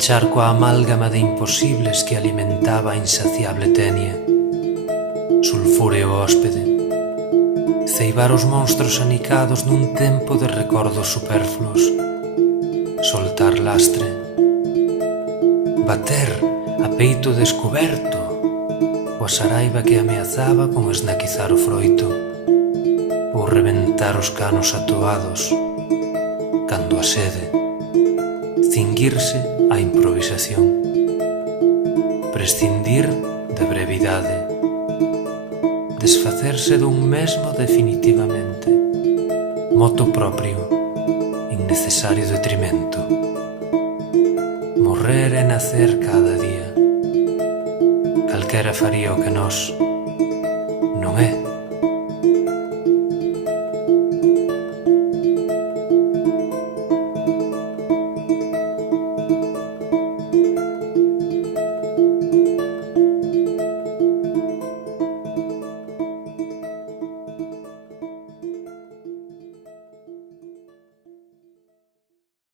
rachar coa amálgama de imposibles que alimentaba a insaciable tenia, sulfúreo hóspede, ceibar os monstros anicados nun tempo de recordos superfluos, soltar lastre, bater a peito descuberto coa saraiva que ameazaba con esnaquizar o froito, ou reventar os canos atoados cando a sede, cinguirse á improvisación, prescindir de brevidade, desfacerse dun mesmo definitivamente, moto propio, innecesario detrimento, morrer e nacer cada día, calquera faría o que nós,